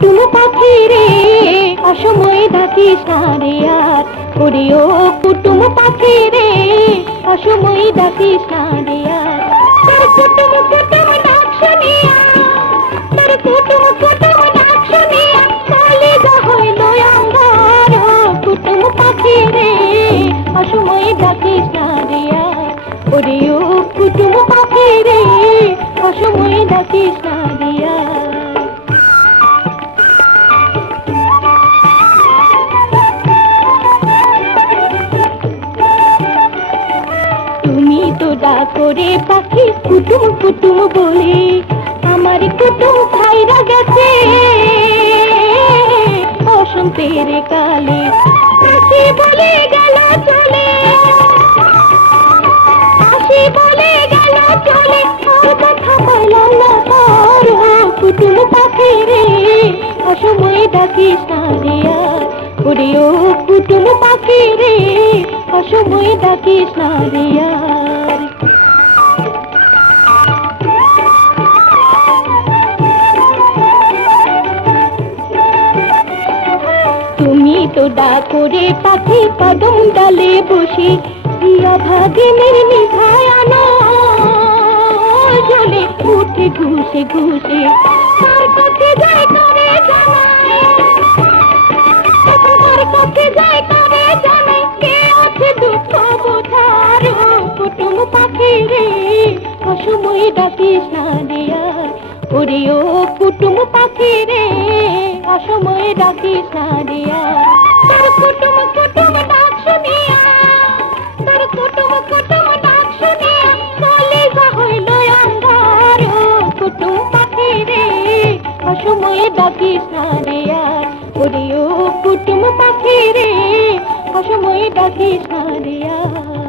কুটুম পাখি রে অসময়ে ডাকিস না রে আর। ওরে ও কুটুম পাখি রে অসময়ে ডাকিস না রে আর। তোর কুটুম কুটুম ডাক শুনিয়া, তোর কুটুম কুটুম ডাক শুনিয়া কলিজা হইল আঙ্গার। ও কুটুম পাখি রে অসময়ে ডাকিস না রে আর। ওরে ও কুটুম পাখি রে অসময়ে ডাকিস না রে আর। তুমি তো ডাকো রে পাখি কুটুম কুটুম বলে, আমার কুটুম খাইরা গেছে বসন্তের কালে। আসি বলে গেল চলে, আসি বলে গেল চলে, আর কথা পাইলাম না তার। ও কুটুম পাখি রে অসময়ে ডাকিস না রে আর। ওরে ও কুটুম পাখি রে অসময়ে ডাকিস না রে আর। তুমি তো ডাকো রে পাখি কদম ডালে বসে, প্রিয়া ভাগিনের নিভায় আনো জলে উঠে ঘুষে ঘুষে। তার কাছে যায় করে জানাই, তার কাছে যায় করে জানাই কে আছে দুঃখ বোঝার। ও কুটুম পাখি রে অসময়ে ডাকিস না রে আর। ওরে ও কুটুম পাখি রে অসময়ে ডাকিস না রে আর। তোর কুটুম কুটুম ডাক শুনিয়া, তোর কুটুম কুটুম ডাক শুনিয়া কলিজা হইল আঙ্গার। ও কুটুম পাখি রে অসময়ে ডাকিস না রে আর। ওরে ও কুটুম পাখি রে অসময়ে ডাকিস না রে আর।